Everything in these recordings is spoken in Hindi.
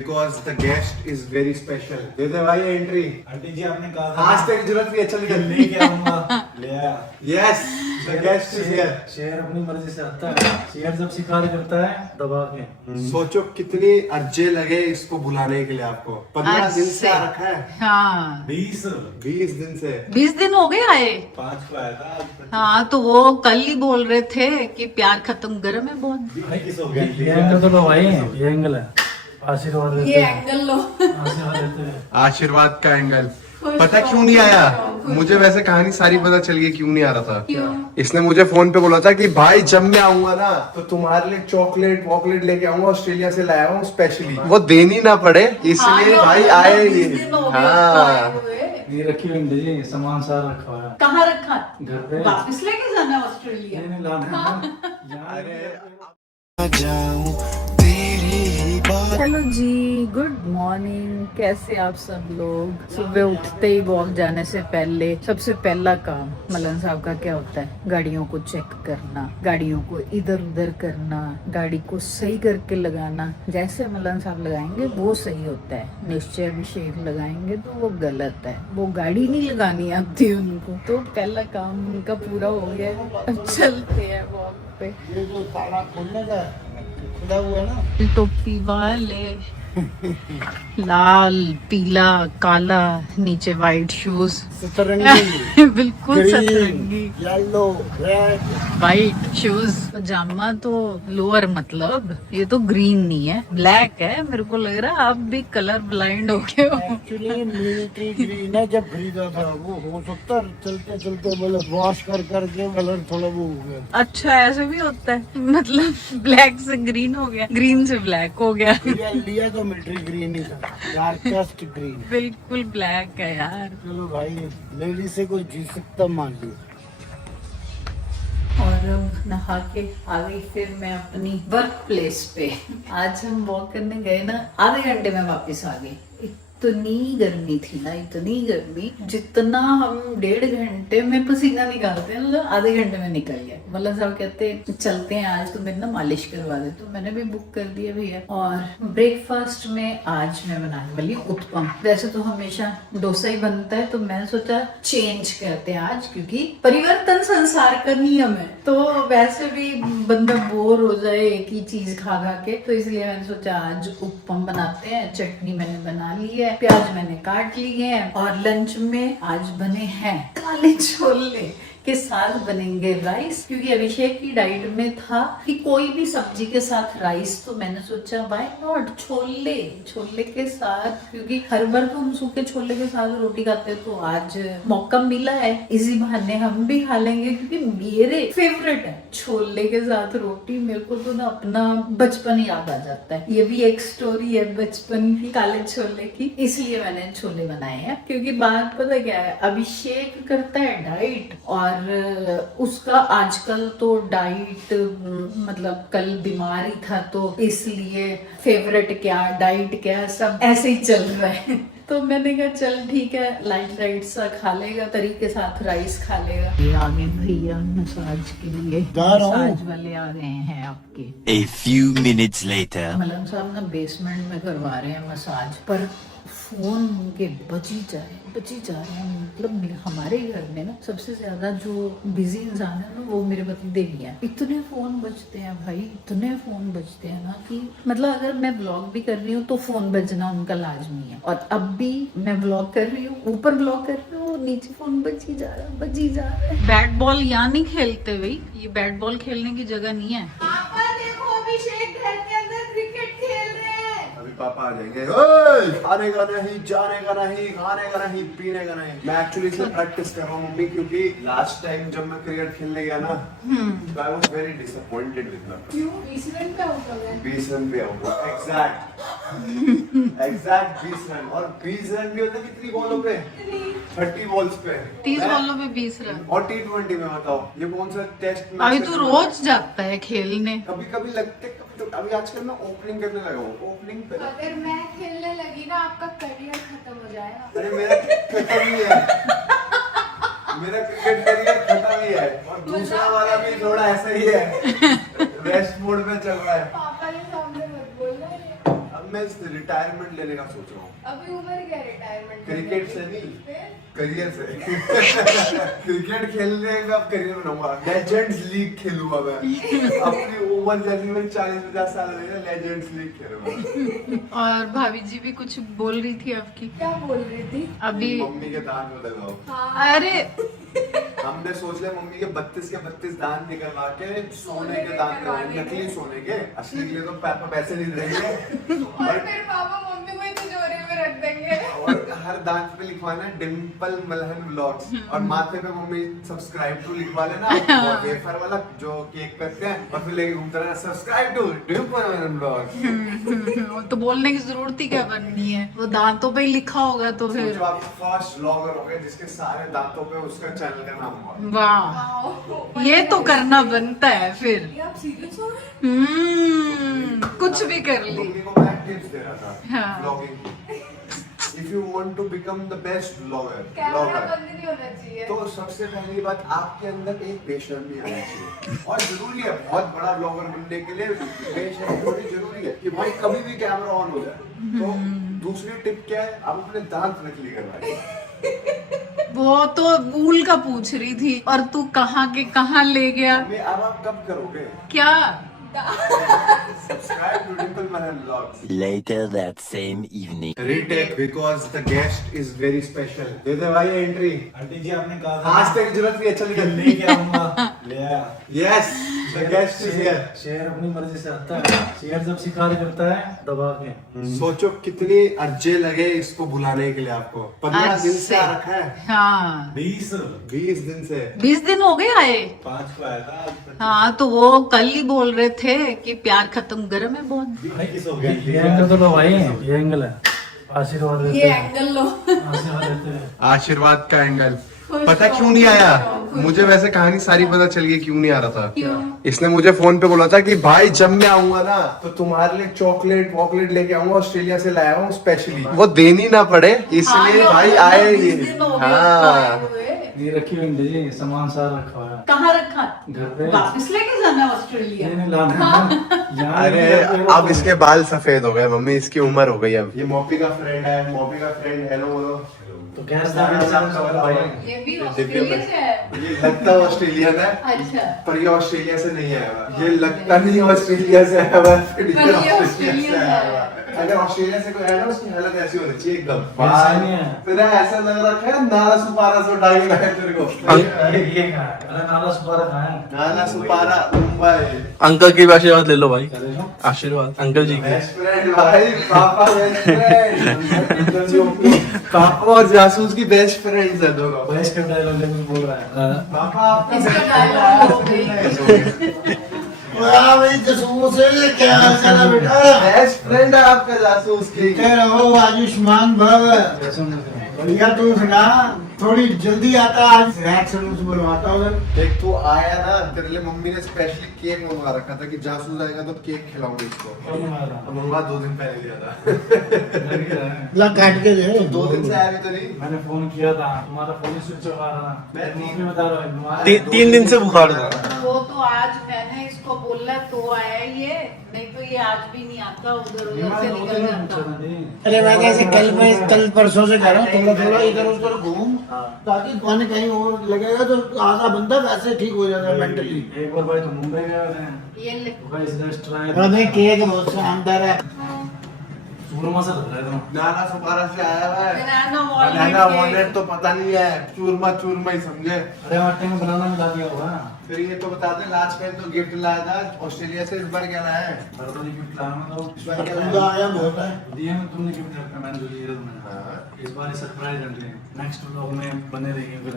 Because the guest is very special. दे दे भाई एंट्री। आंटी जी आपने कहा था आज तक जरूरत नहीं, चल निकल। लेके आऊंगा, ले आया। Yes, the guest is here. शेर अपनी मर्जी से आता है। शेर जब शिकार करता है दबा के। सोचो कितनी अर्जे लगे इसको बुलाने के लिए आपको। 15 दिन से आ रखा है। हाँ 20 दिन से। 20 दिन हो गए आए। 5 को आया था आज। हाँ तो वो कल ही बोल रहे थे कि प्यार खत्म गर्म है बहुत। भाई किस हो गया? ये एंगल तो लो भाई, ये एंगल है। आशीर्वाद देते ये हैं। एंगल लो। आशीर्वाद देते हैं। आशीर्वाद का एंगल। पता क्यों नहीं आया? मुझे वैसे कहानी सारी पता चल गई क्यों नहीं आ रहा था। क्यों? इसने मुझे फोन पे बोला था कि भाई जब मैं आऊंगा ना तो तुम्हारे लिए चॉकलेट वॉकलेट लेके आऊंगा, ऑस्ट्रेलिया से लाया हूँ स्पेशली, वो देनी ना पड़े इसलिए हाँ, भाई तो आए 20 ये। दिन हो गए हाँ आए हुए। ये रखी हुई जी, सामान सारा रखा हुआ है कहाँ रखा? घर पे। वापस लेके जाना है ऑस्ट्रेलिया। नहीं लाना है। हेलो जी, गुड मॉर्निंग। कैसे आप सब लोग? सुबह उठते ही वॉक जाने से पहले सबसे पहला काम मलन साहब का क्या होता है? गाड़ियों को चेक करना, गाड़ियों को इधर उधर करना, गाड़ी को सही करके लगाना। जैसे मलन साहब लगाएंगे वो सही होता है, निश्चय अभिषेक लगाएंगे तो वो गलत है। वो गाड़ी नहीं लगानी आती उनको। तो पहला काम उनका पूरा हो गया। अब चलते हैं वॉक पे। ये जो ताला खोलने का खुला हुआ है ना, टोपी वाले लाल पीला काला, नीचे वाइट शूज। सतरंगी, बिल्कुल सतरंगी। Yellow, red. वाइट शूज, पजामा तो लोअर, मतलब ये तो ग्रीन नहीं है, ब्लैक है। मेरे को लग रहा है आप भी कलर ब्लाइंड हो गए हो। एक्चुअली मिलिट्री ग्रीन है, जब खरीदा था वो हो सकता है चलते चलते मतलब वॉश कर करके कलर थोड़ा वो हो गया। अच्छा ऐसे भी होता है, मतलब ब्लैक से ग्रीन हो गया, ग्रीन से ब्लैक हो गया। लिया तो मिलिट्री ग्रीन ही था, डार्केस्ट ग्रीन। बिल्कुल ब्लैक है यार। चलो भाई, लेडीज से कोई जीत सकता मान लिया। और अब नहा के आ गई फिर मैं अपनी वर्क प्लेस पे। आज हम वॉक करने गए ना, आधे घंटे में वापस आ गई। इतनी गर्मी थी ना, इतनी गर्मी, जितना हम 1.5 घंटे में पसीना निकालते हैं मतलब आधे घंटे में निकल गया। मतलब साहब कहते हैं चलते हैं आज, तो मेरी ना मालिश करवा दे। तो मैंने भी बुक कर दिया भैया। और ब्रेकफास्ट में आज मैं बनाने वाली हूँ उत्पम। वैसे तो हमेशा डोसा ही बनता है, तो मैंने सोचा चेंज करते हैं आज, क्योंकि परिवर्तन संसार का नियम है। तो वैसे भी बंदा बोर हो जाए एक ही चीज खा खा के, तो इसलिए मैंने सोचा आज उत्पम बनाते हैं। चटनी मैंने बना ली है, प्याज मैंने काट लिए हैं। और लंच में आज बने हैं काले छोले के साथ बनेंगे राइस, क्योंकि अभिषेक की डाइट में था कि कोई भी सब्जी के साथ राइस। तो मैंने सोचा व्हाई नॉट छोले, छोले के साथ, क्योंकि हर बार तो हम सूखे छोले के साथ रोटी खाते हैं। तो आज मौका मिला है, इसी बहाने हम भी खा लेंगे, क्योंकि मेरे फेवरेट है छोले के साथ रोटी। मेरे को तो ना अपना बचपन याद आ जाता है। ये भी एक स्टोरी है बचपन की, काले छोले की, इसलिए मैंने छोले बनाए हैं। क्योंकि बात पता क्या है, अभिषेक करता है डाइट, और उसका आजकल तो डाइट मतलब कल बीमारी था, तो इसलिए फेवरेट क्या डाइट क्या सब ऐसे ही चल रहा है। तो मैंने कहा चल ठीक है, लाइट राइट सा खा लेगा, तरी के साथ राइस खा लेगा। ये आ गए भैया मसाज के लिए, मसाज वाले आ गए हैं आपके। A few minutes later. मलम साहब ना बेसमेंट में करवा रहे हैं मसाज, पर फोन उनके बजी जा रहे हैं। मतलब हमारे घर में ना सबसे ज्यादा जो बिजी इंसान है ना वो मेरे पति देव ही है। इतने फोन बजते हैं भाई, इतने फोन बजते हैं ना कि मतलब अगर मैं व्लॉग भी कर रही हूँ तो फोन बजना उनका लाजमी है। और अब भी मैं व्लॉग कर रही हूँ, ऊपर व्लॉग कर रही हूँ, नीचे फोन बजी जा रहा है। बैट बॉल यहाँ नहीं खेलते भाई, ये बैट बॉल खेलने की जगह नहीं है। पापा आ जाएंगे। ओए, खाने का नहीं, जाने का नहीं, खाने का नहीं, पीने का नहीं। मैं एक्चुअली इसलिए प्रैक्टिस कर रहा हूँ मम्मी, क्योंकि लास्ट टाइम जब मैं क्रिकेट खेलने गया ना, तो I was very disappointed with my. क्यों? 20 रन पे आउट हो गए। 20 रन पे आऊंगा, एग्जैक्ट 20 रन। और 20 रन भी होते हैं कितनी बॉलों पे? 30 बॉल्स पे, 30 बॉलों पे 20 रन। और T20 में बताओ ये कौन सा टेस्ट मैच? अभी तो रोज जाता है खेलने। कभी कभी लगते, कभी तो अभी आजकल मैं ओपनिंग करने लगा हूँ। ओपनिंग पे अगर मैं खेलने लगी ना आपका करियर खत्म हो जाएगा। अरे मेरा खत्म ही है, मेरा क्रिकेट करियर खत्म ही है। और दूसरा वाला भी थोड़ा ऐसा ही है, रेस्ट मोड में चल रहा है। पापा के सामने मत बोलना ये। अब मैं रिटायरमेंट लेने का सोच रहा हूँ। अभी उम्र क्या रिटायरमेंट? क्रिकेट से नहीं, फिर? करियर से। क्रिकेट खेलने का करियर बनाऊंगा, लेजेंड्स लीग खेलूंगा मैं। अपनी उम्र जैसी मेरी 40-50 साल हो गए, लेजेंड्स लीग खेलूंगा। और भाभी जी भी कुछ बोल रही थी आपकी क्या बोल रही थी? अभी। मम्मी के दांत में लगाओ। हाँ। अरे हमने सोच लिया मम्मी के 32 दांत निकलवा के सोने के दांत करवाएंगे, नकली सोने के, असली के लिए तो पापा पैसे नहीं देंगे। और फिर पापा मम्मी को ही तिजोरी में रख देंगे। और हर दांत पे लिखवाना है डिम्पल मलहन व्लॉग्स, और माथे पे मम्मी सब्सक्राइब टू लिखवा लेना, वो वेफर वाला जो केक करते हैं, और फिर लेके घूमते रहना subscribe to Dimple Malhan vlogs. तो बोलने की जरूरत ही क्या बननी है, वो दांतों पे ही लिखा होगा तो फिर। जो आप फर्स्ट व्लॉगर हो गए जिसके सारे दांतों पे उसका चैनल का नाम हुआ। वाह, ये तो करना बनता है फिर। ये आप सीरियस हो गए? कुछ भी कर ली। मम्मी को मैं टिप्स दे रहा था हाँ। Vlogging. If you want to become the best camera vlogger, बंद नहीं होना चाहिए। तो सबसे पहली बात आपके अंदर एक बेशर्मी आनी चाहिए, और जरूरी है बहुत बड़ा ब्लॉगर बनने के लिए बेशर्मी होनी जरूरी है कि भाई कभी भी कैमरा ऑन हो जाए। तो दूसरी टिप क्या है, आप अपने दांत नकली करवाइए। वो तो भूल का पूछ रही थी, और तू कहाँ के कहाँ ले गया मम्मी अब आप कब करोगे? क्या? Subscribe to Dimple Mahan Vlogs. Later that same evening. Retake because the guest is very special. दे दे भाई एंट्री। आंटी जी आपने कहा था आज तेरी जरूरत नहीं है, चल निकल। लेके आऊंगा, ले आया। Yes, the guest is here. शेर अपनी मर्जी से आता है, शेर जब शिकार करता है दबा के। सोचो कितनी अर्जे लगे इसको बुलाने के लिए आपको। 15 दिन से आ रखा है। हाँ 20 दिन से। 20 दिन हो गए आए। 5 को आया था आज। हाँ तो वो कल ही बोल रहे थे कि प्यार खत्म, गर्म है बहुत। 21 हो गया। ये एंगल तो लो भाई, ये एंगल है। आशीर्वाद ये देते हैं, एंगल लो। आशीर्वाद देते हैं। आशीर्वाद का एंगल पता क्यों नहीं आया? मुझे वैसे कहानी सारी पता चल गई क्यों नहीं आ रहा था। क्यों? इसने मुझे फोन पे बोला था कि भाई जब मैं आऊंगा ना तो तुम्हारे लिए चॉकलेट वॉकलेट लेके आऊंगा, ऑस्ट्रेलिया से लाया हूँ स्पेशली, वो देनी ना पड़े इसलिए हाँ, भाई हाँ, आए 20 ये। दिन हो गए हाँ आए हुए। ये रखी हुई आंटी जी, सामान सारा रखा हुआ है कहाँ रखा? घर पे। वापस लेके जाना है ऑस्ट्रेलिया? नहीं लाना है। यहाँ अरे लेके अब इसके बाल सफेद हो गए मम्मी, इसकी उम्र हो गई अब। ये मॉपी का फ्रेंड है, मॉपी का फ्रेंड। हेलो बोलो। तो कैसे भाई ये भी ऑस्ट्रेलिया से है। ये लगता है ऑस्ट्रेलियन है अच्छा, पर ये ऑस्ट्रेलिया से नहीं आया हुआ। ये लगता नहीं ऑस्ट्रेलिया से आया हुआ, फिर ये पर ये ऑस्ट्रेलिया से आया हुआ। अगर ऑस्ट्रेलिया से कोई आया ना उसकी हालत ऐसी होनी चाहिए एकदम। ऐसा नहीं है। तेरा ऐसा लग रखा है नाला सुपारा से उठा के लाया तेरे को। ये कहा है? अरे नाला सुपारा कहाँ है? नाला सुपारा मुंबई। अंकल की भी आशीर्वाद ले लो भाई, चले जाओ। आशीर्वाद अंकल जी की। बेस्ट फ्रेंड भाई, पापा बेस्ट फ्रेंड। पापा और जासूस की बेस्ट फ्रेंड्स है दोनों। बहस का डायलॉग लेकर बोल रहा है। पापा आपका इसका डायलॉग हो गई। वाह भाई जसूस है, क्या हाल चाल है बेटा? बेस्ट फ्रेंड है आपका जासूस की। कह रहो आयुष्मान भव। बढ़िया, तू सुना? थोड़ी जल्दी आता, आज रिएक्शन से बुलवाता हूँ। देख तू आया ना, तेरे लिए मम्मी ने स्पेशली केक मंगवा रखा था कि जासूस आएगा तो केक खिलाऊंगी इसको। अब मंगवा 2 दिन पहले दिया था। ला काट के दे। 2 दिन से आया भी तो नहीं। मैंने फोन किया था, तुम्हारा फोन ही स्विच ऑफ आ रहा था। मैं मम्मी बता रहा हूँ 3 दिन से बुखार था। वो तो आज मैंने इसको बोला तो आया ये, नहीं तो ये आज भी नहीं आता, उधर उधर से निकल जाता। अरे मैं ऐसे कल परसों से कह रहा हूँ, थोड़ा थोड़ा इधर उधर घूम, ताकि कहीं कहीं और लगेगा तो आधा बंदा वैसे ठीक हो जाएगा मेंटली। एक बार भाई तो मुंबई गए थे, ये ले। भाई इस रेस्टोरेंट अरे केक बहुत शानदार है। चूरमा से लग रहा था। नाला सुपारा से आया हुआ है। बनाना बनाना वॉलनट वॉलनट तो पता नहीं है, चूरमा चूरमा ही समझे। अरे आटे में बनाना मिला दिया होगा। फिर ये तो बता दे, लास्ट टाइम तो गिफ्ट लाया था ऑस्ट्रेलिया से, इस बार क्या लाया है? हर तो गिफ्ट लाया मैं तो। इस बार क्या बंदा लाया? आया बहुत है। दिए में तुमने गिफ्ट रखा, मैंने जो लिए थे तुम्हें। हाँ। इस बार सरप्राइज है। नेक्स्ट व्लॉग में बने रहिए फिर।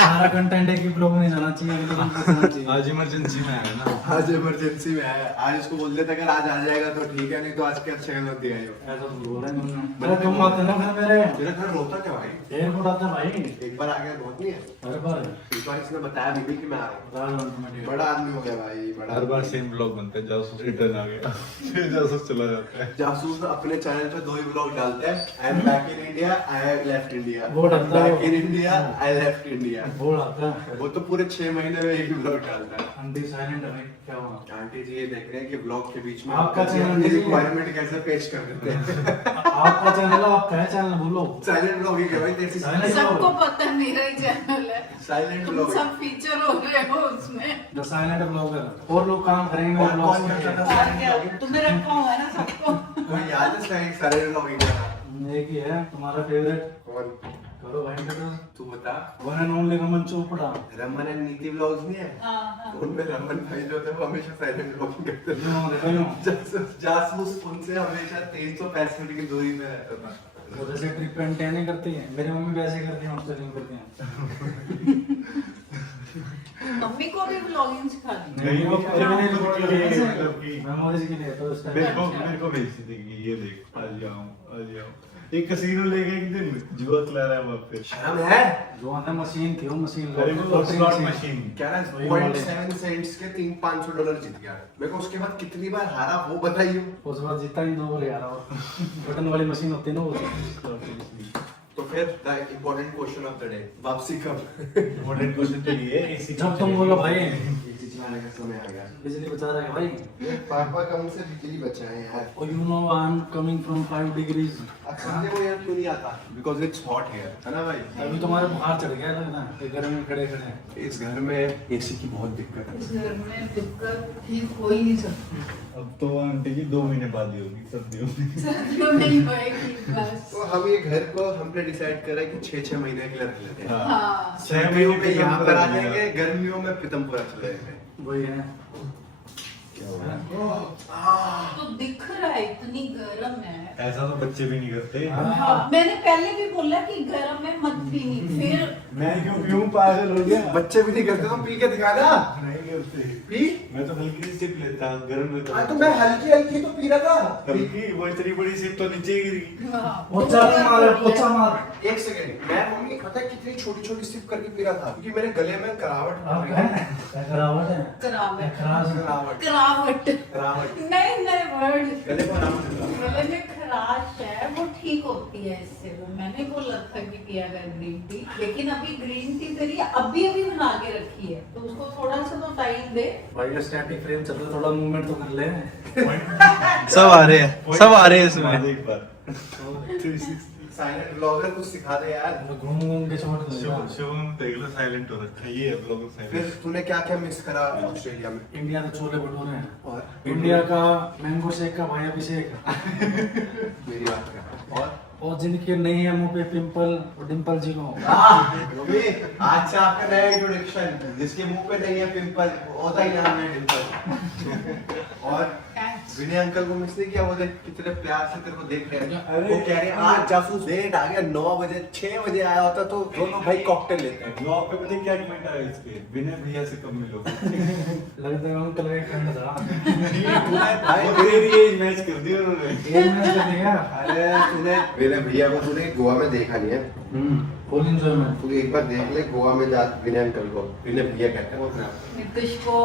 सारा कंटेंट एक ही व्लॉग में जाना चाहिए, अगले दिन पे जाना चाहिए। आज इमरजेंसी में आया ना। आज इमरजेंसी में आया। आज इसको बोल देता अगर आज आ जाएगा तो ठीक है, नहीं तो आज क्या अच्छा गलत दिया है। ऐसा तो बोल रहे हैं तुमने। अरे तुम आते ना घर मेरे। तेरा घर रोता क्या भाई? एयरपोर्ट आता है भाई। एक बार आ गया बहुत नहीं है। हर बार एक बार इसने बताया भी कि मैं आ रहा हूँ। बड़ा आदमी हो गया भाई, बड़ा। हर बार सेम ब्लॉग बनते हैं, जासूस रिटर्न आ गया, फिर जासूस चला जाता है। जासूस अपने चैनल पे 2 ही ब्लॉग डालते हैं, I am back in India, I have left India. वो डालता है back in India, I left India. बोल आता है। वो तो पूरे 6 महीने में एक ही ब्लॉग डालता है। आंटी साइलेंट है भाई, क्या हुआ? आंटी जी ये देख रहे हैं कि ब्लॉग के बीच में आपका अपनी चैनल नहीं है। रिक्वायरमेंट कैसे पेश कर देते हैं। आपका चैनल है, आप क्या चैनल बोलो? साइलेंट ब्लॉगिंग है भाई तेरे से। Silent सबको पता है मेरा ही चैनल है, साइलेंट तुम ब्लॉगिंग। सब फीचर हो रहे हो उसमें। The silent blogger. और लोग काम करेंगे और ब्लॉग्स कौन में। करता था? और क्या, तुम्हें रखा हुआ है ना सबको। कोई याद है साइलेंट ब्लॉगिंग का? एक ही है तुम्हारा फेवरेट। कौन? करो भाई बेटा। तू बता। One and only Raman Chopra. Raman and नीति व्लॉग्स नहीं है? हाँ। उनमें रमन भाई जो थे वो हमेशा साइलेंट ब्लॉगिंग करते थे। देखो जासूस उनसे हमेशा 365 की दूरी में रहता था। वो जैसे ट्रिप एंड नहीं करती है, मेरी मम्मी भी ऐसे करती है, उससे लिंक करती हैं। मम्मी को भी व्लॉगिंग सिखा दी। नहीं वो मतलब कि मेमोरीज के लिए तो उसका मेरे को भेजती थी कि ये देख आज जाऊं। एक कसीनो ले गए एक दिन, जुआ खिला रहा है वहाँ पे। शर्म है? जो आना मशीन थी वो मशीन अरे वो स्लॉट मशीन। क्या ना 0.7 सेंट्स के $500 जीत गया। मेरे को उसके बाद कितनी बार हारा वो बताइए। उस बार जीता ही 2 बार यार। बटन वाली मशीन होती है ना वो slot की मशीन। तो फिर the important question of the day, वापसी कब? इम्पोर्टेंट क्वेश्चन तो ये है, जब तुम बोलो भाई चलाने का समय आ गया। बिजली बचा रहा है भाई। पापा कम से बिजली बचाए यार। और you know I am coming from 5 degrees. अब समझे वो यार क्यों नहीं आता? बिकॉज इट्स हॉट हियर, है ना भाई? अभी तुम्हारे बुखार चढ़ गया लगता है, घर में खड़े खड़े। इस घर में एसी की बहुत दिक्कत है। इस घर में दिक्कत ठीक हो ही नहीं सकती। अब तो आंटी जी 2 महीने बाद ही होगी सर्दियों में। सर्दियों नहीं होएगी बस। तो हम ये घर को हमने डिसाइड करा कि 6-6 महीने के लिए रख लेते हैं। हाँ। 6 सर्दियों में महीने यहाँ पर आ जाएंगे, गर्मियों में पीतमपुरा चले जाएंगे। वही है। क्या हो रहा है? तो दिख रहा है इतनी गर्म है। ऐसा तो बच्चे भी नहीं करते। हाँ, मैंने पहले भी बोला कि गर्म है मत पीनी, फिर मैं क्यों पागल हो गया? बच्चे भी नहीं करते तो पी के दिखा ना। नहीं करते। पी? मैं तो हल्की सी सिप लेता, गर्म में हाँ तो मैं हल्की हल्की तो पी रहा था। हल्की, वो इतनी बड़ी सिप तो नीचे गिरी। पोचा मार, पोचा मार। एक सेकंड, मैं मम्मी पता है कितनी छोटी छोटी सिप करके पी रहा था क्योंकि मेरे गले में करावट आ आप गई। हैं? क्या करावट है? करावट। खराश है। करावट करावट। करावट नहीं नहीं वर्ड। गले में करावट है। गले में खराश है, वो ठीक होती है इससे। वो मैंने बोला था कि पिया कर ग्रीन टी, लेकिन अभी ग्रीन टी तेरी अभी बना के रखी है, तो उसको थोड़ा सा तो टाइम दे। भाई स्टैटिक फ्रेम चल रहा है, थोड़ा मूवमेंट तो कर ले। सब आ रहे हैं इसमें। एक बार साइलेंट ब्लॉगर कुछ सिखा दे यार। घूम घूम के छोड़ देगा। शुभम देख लो साइलेंट हो रखा है, ये है ब्लॉगर फिर साइलेंट। तूने क्या क्या मिस करा ऑस्ट्रेलिया में? इंडिया के छोले भटूरे हैं और इंडिया का मैंगो शेक का भाई अभिषेक। मेरी बात कर। और जिनके नहीं है मुंह पे पिंपल, वो डिंपल जी को। मम्मी आज से आपका नया इंट्रोडक्शन, जिसके मुंह पे नहीं है पिंपल होता ही नाम है डिंपल। और विनय अंकल को मिस नहीं किया? वो देख कितने प्यार से तेरे को देख रहे हैं। वो कह रहे हैं आज जासूस लेट आ गया, 9 बजे 6 बजे आया होता तो दोनों भाई कॉकटेल लेते हैं। ब्लॉग पे पता है क्या कमेंट आया इसके? विनय भैया से कम मिलो। लगता है अंकल का फ्रेंड था। भाई वो तेरी एज मैच कर दी उन्होंने। ये मैच कर दिया। अरे तूने विनय भैया को तूने गोवा में देखा नहीं है? Full enjoyment. तू एक बार देख ले गोवा में जा विनय अंकल को, विनय भैया कहते हैं। नीतीश को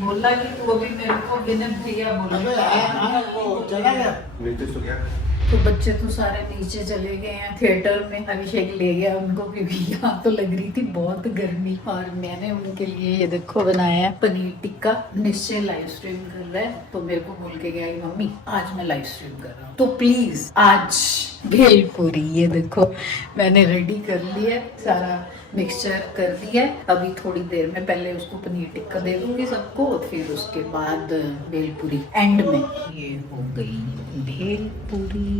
बोला कि तू अभी मेरे को विनय भैया बोला। अबे वो चला गया। नीतीश तो क्या? तो बच्चे तो सारे नीचे चले गए हैं थिएटर में। अभिषेक ले गया उनको, क्योंकि यहाँ तो लग रही थी बहुत गर्मी। और मैंने उनके लिए ये देखो बनाया है पनीर टिक्का। निश्चय लाइव स्ट्रीम कर रहा है तो मेरे को बोल के गया कि मम्मी आज मैं लाइव स्ट्रीम कर रहा हूँ, तो प्लीज आज भेलपुरी। ये देखो मैंने रेडी कर लिया है, सारा मिक्सचर कर दिया है। अभी थोड़ी देर में पहले उसको पनीर टिक्का दे दूंगी सबको, फिर उसके बाद भेलपुरी एंड में। ये हो गई bhelpuri.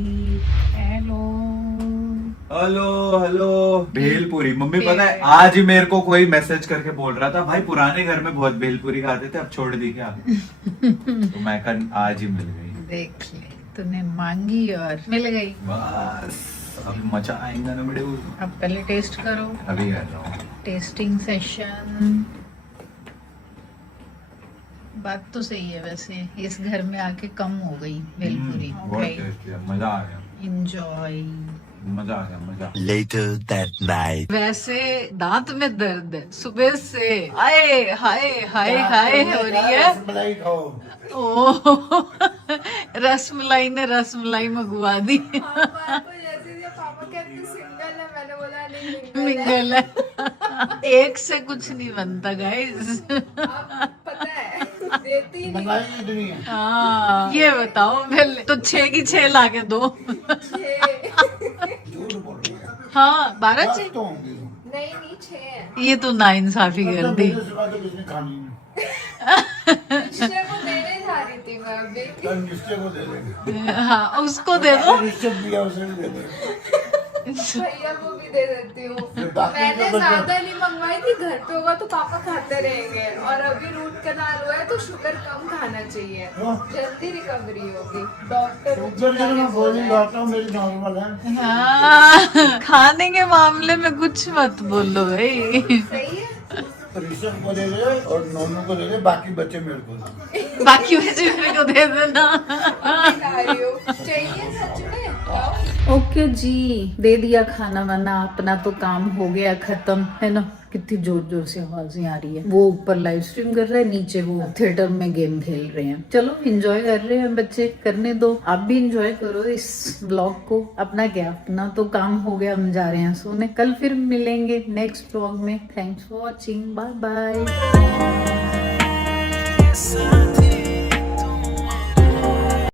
Hello hello hello bhelpuri. Mummy पता है आज ही मेरे को कोई मैसेज करके बोल रहा था, भाई पुराने घर में बहुत भेलपुरी खाते थे, अब छोड़ दी क्या? तो मैं कल आज ही मिल गई। देख ले, तूने मांगी और मिल गई। बस अब मजा आएगा ना बड़े। अब पहले टेस्ट करो। अभी कर रहा हूँ टेस्टिंग सेशन। बात तो सही है, वैसे इस घर में आके कम हो गई भेलपुरी। बहुत टेस्टी है, मजा आ गया, एंजॉय। मजा आ गया, मजा। Later that night. वैसे दांत में दर्द है सुबह से, हाय हाय हाय हाय हो रही है। रसमलाई खाओ। ओ रसमलाई ने रसमलाई मंगवा दी। पापा को जैसे पापा कहते सिंगल है, मैंने बोला नहीं मिंगल है। एक से कुछ नहीं बनता गाइस। आप पता है देती नहीं। महंगाई इतनी है। हाँ ये बताओ पहले तो 6 की 6 ला के दो। छह। झूठ बोल रही है। हाँ 12 दस 6 तो होंगी। नहीं नहीं 6 है। ये तो नाइंसाफी कर मतलब दी। मेरे सिवा तो किसने खानी नहीं। रिश्ते को देने जा रही थी मैं अभी। कल रिश्ते को दे देंगे। हाँ उसको दे दो। रिश्ते दिया उसे भी दे देंगे। भैया को भी दे देती हूँ। बाकी मैंने तो ज्यादा नहीं मंगवाई थी, घर पे होगा तो पापा खाते रहेंगे, और अभी रूट कनाल हुआ है तो शुगर कम खाना चाहिए, क्यों? जल्दी रिकवरी होगी। डॉक्टर शुगर जो मैं गोली खाता हूँ मेरी नॉर्मल है। हाँ खाने के मामले में कुछ मत बोलो भाई। सही है। ऋषभ को दे दे और नोनू को दे दे, बाकी बच्चे मेरे को दे। बाकी मुझे मेरे को दे देना। खा रही हूँ। चाहिए सच में? लाओ। ओके जी दे दिया खाना वाना, अपना तो काम हो गया खत्म है ना। कितनी जोर जोर से आवाजें आ रही है। वो ऊपर लाइव स्ट्रीम कर रहा है, नीचे वो थिएटर में गेम खेल रहे हैं। चलो एंजॉय कर रहे हैं बच्चे, करने दो। आप भी एंजॉय करो इस ब्लॉग को। अपना क्या, अपना तो काम हो गया, हम जा रहे हैं सोने। कल फिर मिलेंगे नेक्स्ट ब्लॉग में। Thanks for watching, bye bye.